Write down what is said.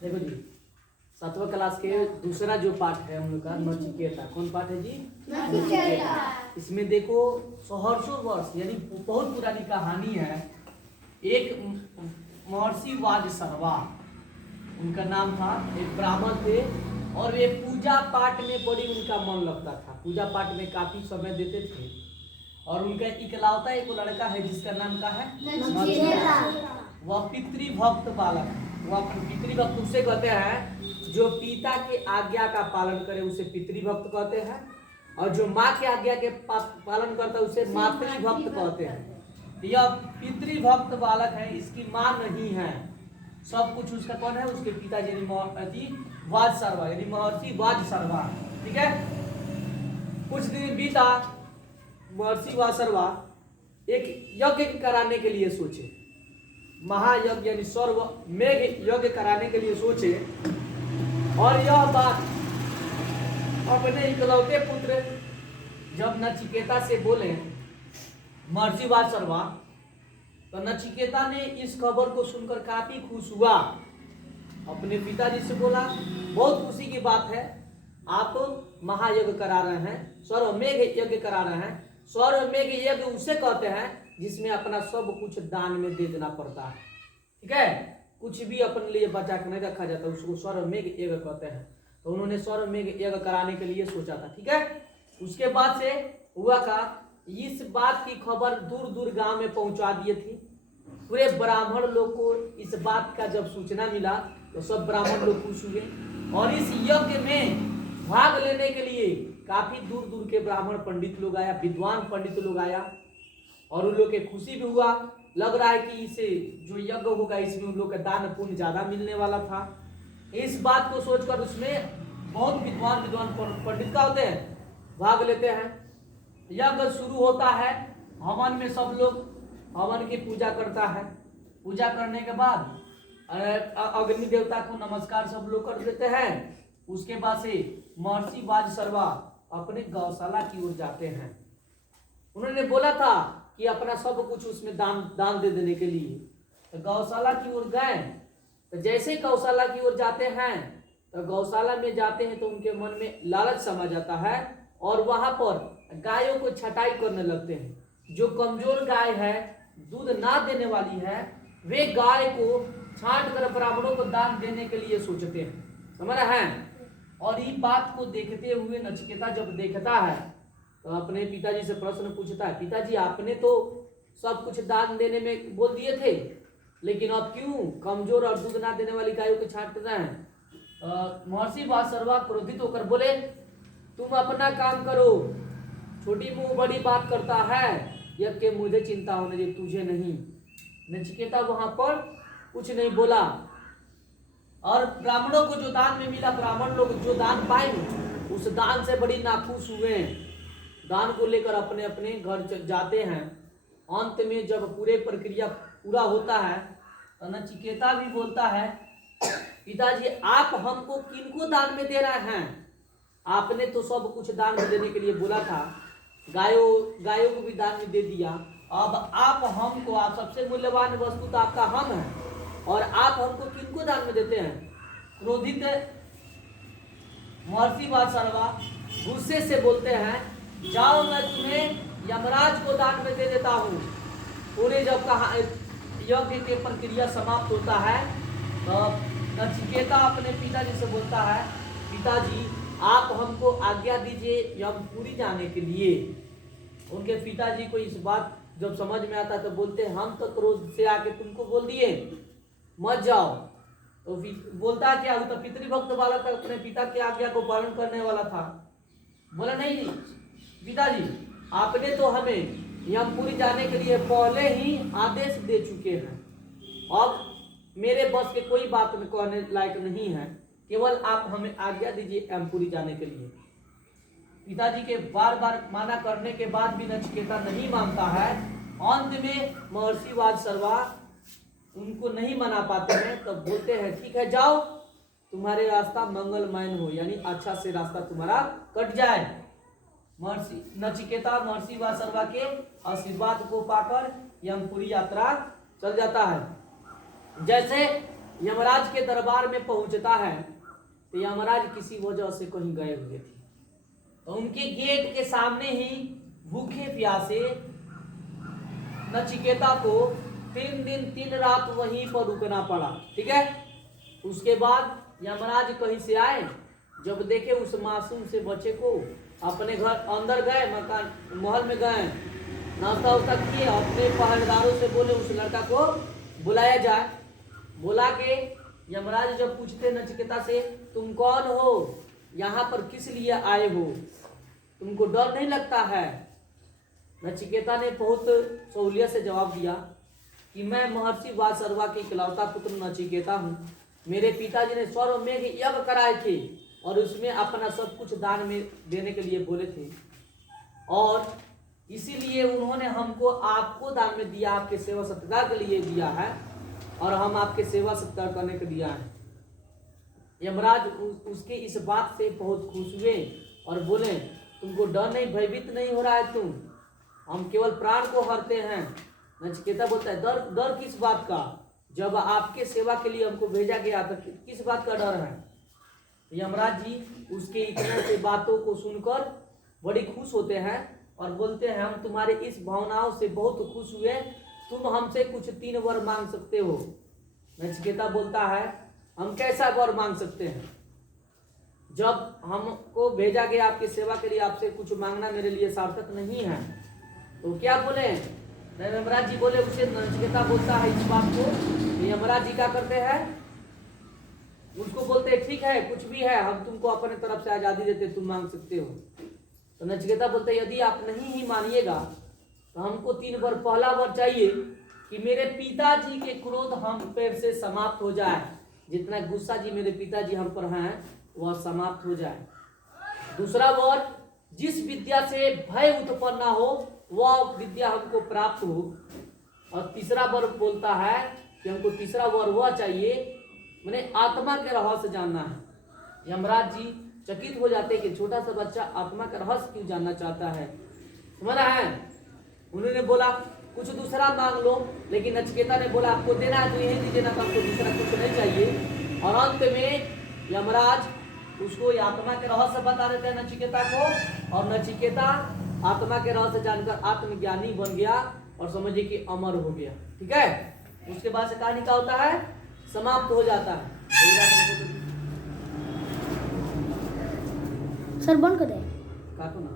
देखो जी, 7वीं क्लास के दूसरा जो पाठ है हम लोग का नचिकेता। कौन पाठ है जी? नचिकेता। इसमें देखो सहर्षों वर्ष यानी बहुत पुरानी कहानी है। एक महर्षि वाजसरवा उनका नाम था, एक ब्राह्मण थे और वे पूजा पाठ में बड़ी उनका मन लगता था, पूजा पाठ में काफी समय देते थे। और उनका इकलौता एक लड़का है जिसका नाम का है नचिकेता। वह पितृभक्त बालक है। वह पितृभक्त उसे कहते हैं जो पिता के आज्ञा का पालन करे उसे पितृभक्त कहते हैं, और जो माँ के आज्ञा के पालन करता है उसे मातृभक्त कहते हैं। यह पितृभक्त बालक है, इसकी माँ नहीं है, सब कुछ उसका कौन है? उसके पिताजी यानी वाजसरवा यानी महर्षि वाजसरवा। ठीक है, कुछ दिन बीता, महर्षि वाजसरवा एक यज्ञ कराने के लिए सोचे, महायज्ञ यानी सर्व मेघ यज्ञ कराने के लिए सोचे। और यह बात अपने इकलौते पुत्र जब नचिकेता से बोले महर्षि वाजसरवा, तो नचिकेता ने इस खबर को सुनकर काफी खुश हुआ। अपने पिताजी से बोला, बहुत खुशी की बात है, आप महायज्ञ करा रहे हैं, सर्वमेघ यज्ञ करा रहे हैं। सर्वमेघ यज्ञ उसे कहते हैं जिसमें अपना सब कुछ दान में दे देना पड़ता है। ठीक है, कुछ भी अपने लिए बचा कर नहीं रखा जाता, उसको सर्वमेघ यज्ञ कहते हैं। तो उन्होंने सर्वमेघ यज्ञ कराने के लिए सोचा था। ठीक है, उसके बाद से हुआ का इस बात की खबर दूर दूर गांव में पहुंचा दिए थी। पूरे ब्राह्मण लोग को इस बात का जब सूचना मिला तो सब ब्राह्मण लोग खुश हुए और इस यज्ञ में भाग लेने के लिए काफी दूर दूर के ब्राह्मण पंडित लोग आया, विद्वान पंडित लोग आया, और उन लोग के खुशी भी हुआ। लग रहा है कि इसे जो यज्ञ होगा इसमें उन लोग का दान पुण्य ज्यादा मिलने वाला था। इस बात को सोचकर उसमें बहुत विद्वान पंडित का होते हैं, भाग लेते हैं। यज्ञ शुरू होता है, हवन में सब लोग हवन की पूजा करता है। पूजा करने के बाद अग्नि देवता को नमस्कार सब लोग कर देते हैं। उसके बाद से महर्षि वाजसरवा अपने गौशाला की ओर जाते हैं। उन्होंने बोला था कि अपना सब कुछ उसमें दान दे देने के लिए। तो गौशाला की ओर गए, तो जैसे गौशाला की ओर जाते हैं तो गौशाला में जाते हैं तो उनके मन में लालच समा जाता है और वहां पर गायों को छटाई करने लगते हैं। जो कमजोर गाय है, दूध ना देने वाली है, वे गाय को छांट कर ब्राह्मणों को दान देने के लिए सोचते हैं। समझ रहे हैं? और ये बात को देखते हुए नचिकेता जब देखता है तो अपने पिताजी से प्रश्न पूछता है, पिताजी आपने तो सब कुछ दान देने में बोल दिए थे, लेकिन अब क्यों कमजोर और दूध ना देने वाली गायों को छांट रहे हैं? महर्षि वाजसरवा क्रोधित होकर बोले, तुम अपना काम करो, छोटी मुंह बड़ी बात करता है, यज्ञ के मुझे चिंता होने दे, तुझे नहीं। नचिकेता वहां पर कुछ नहीं बोला और ब्राह्मणों को जो दान में मिला, ब्राह्मण लोग जो दान पाए उस दान से बड़ी नाखुश हुए। दान को लेकर अपने अपने घर जाते हैं। अंत में जब पूरे प्रक्रिया पूरा होता है तो नचिकेता भी बोलता है, पिताजी आप हमको किनको दान में दे रहे हैं? आपने तो सब कुछ दान में देने के लिए बोला था, गायों को भी दान में दे दिया, अब आप हमको, आप सबसे मूल्यवान वस्तु तो आपका हम है और आप हमको किनको दान में देते हैं? क्रोधित महर्षि वाजसरवा गुस्से से बोलते हैं, जाओ मैं तुम्हें यमराज को दान में दे देता हूँ। पूरे जब कहा यज्ञ के प्रक्रिया समाप्त होता है तो नचिकेता अपने पिताजी से बोलता है, पिताजी आप हमको आज्ञा दीजिए यमपुरी जाने के लिए। उनके पिताजी को इस बात जब समझ में आता तो बोलते, हम तो क्रोध से आके तुमको बोल दिए मत जाओ। तो बोलता क्या, वो तो पितृभक्त बालक था, अपने पिता की आज्ञा को पालन करने वाला था। बोला नहीं पिताजी, आपने तो हमें यमपुरी जाने के लिए पहले ही आदेश दे चुके हैं, अब मेरे बस के कोई बात में कहने लायक नहीं है, केवल आप हमें आज्ञा दीजिए यमपुरी जाने के लिए। पिताजी के बार बार माना करने के बाद भी नचिकेता नहीं मानता है। अंत में महर्षि वाजसरवा उनको नहीं मना पाते हैं, तब बोलते हैं ठीक है जाओ, तुम्हारे रास्ता मंगलमय हो, यानी अच्छा से रास्ता तुम्हारा कट जाए। महर्षि नचिकेता महर्षि वाजसरवा के आशीर्वाद को पाकर यमपुरी यात्रा चल जाता है। जैसे यमराज के दरबार में पहुंचता है तो यमराज किसी वजह से कहीं गए हुए थे, तो उनके गेट के सामने ही भूखे प्यासे नचिकेता को 3 दिन 3 रात वहीं पर रुकना पड़ा। ठीक है, उसके बाद यमराज कहीं से आए, जब देखे उस मासूम से बच्चे को, अपने घर अंदर गए, मकान महल में गए, नाश्ता उस्ता किए, अपने पहरेदारों से बोले उस लड़का को बुलाया जाए। बुला के यमराज जब पूछते नचिकेता से, तुम कौन हो, यहाँ पर किस लिए आए हो, तुमको डर नहीं लगता है? नचिकेता ने बहुत सहूलियत से जवाब दिया कि मैं महर्षि वासरवा के इकलौता पुत्र नचिकेता हूँ। मेरे पिताजी ने स्वर्गमेघ यज्ञ कराए थे और उसमें अपना सब कुछ दान में देने के लिए बोले थे, और इसीलिए उन्होंने हमको आपको दान में दिया, आपके सेवा सत्कार के लिए दिया है, और हम आपके सेवा सत्कार करने के दिया है। यमराज उसके इस बात से बहुत खुश हुए और बोले, तुमको डर नहीं, भयभीत नहीं हो रहा है तुम, हम केवल प्राण को हरते हैं। नचिकेता बोलता है, डर किस बात का, जब आपके सेवा के लिए हमको भेजा गया तो किस बात का डर है? यमराज जी उसके इतने से बातों को सुनकर बड़ी खुश होते हैं और बोलते हैं, हम तुम्हारे इस भावनाओं से बहुत खुश हुए, तुम हमसे कुछ 3 वर मांग सकते हो। नचिकेता बोलता है, हम कैसा वर मांग सकते हैं, जब हमको भेजा गया आपकी सेवा के लिए, आपसे कुछ मांगना मेरे लिए सार्थक नहीं है। तो क्या बोले यमराज जी? बोले उसे नचिकेता बोलता है इस बात को, यमराज जी क्या करते हैं, उसको बोलते हैं, ठीक है कुछ भी है, हम तुमको अपने तरफ से आजादी देते, तुम मांग सकते हो। तो नचिकेता बोलते हैं, यदि आप नहीं ही मानिएगा तो हमको 3 वर। पहला वर चाहिए कि मेरे पिताजी के क्रोध हम पर से समाप्त हो जाए, जितना गुस्सा जी मेरे पिताजी हम पर हैं वह समाप्त हो जाए। दूसरा वर, जिस विद्या से भय उत्पन्न ना हो वह विद्या हमको प्राप्त हो। और तीसरा वर बोलता है कि हमको तीसरा वर वह चाहिए, मैंने आत्मा के रहस्य जानना है। यमराज जी चकित हो जाते कि छोटा सा बच्चा आत्मा का रहस्य क्यों जानना चाहता है, समझ है? उन्होंने बोला कुछ दूसरा मांग लो, लेकिन नचिकेता ने बोला आपको देना है तो यही दीजिए ना, तो आपको दूसरा कुछ नहीं चाहिए। और अंत में यमराज उसको आत्मा के रहस्य बता देते हैं नचिकेता को, और नचिकेता आत्मा के रहस्य जानकर आत्मज्ञानी बन गया और समझिए कि अमर हो गया। ठीक है, उसके बाद से कहानी क्या होता है, समाप्त हो जाता है। सर बंद कर दे काटो ना।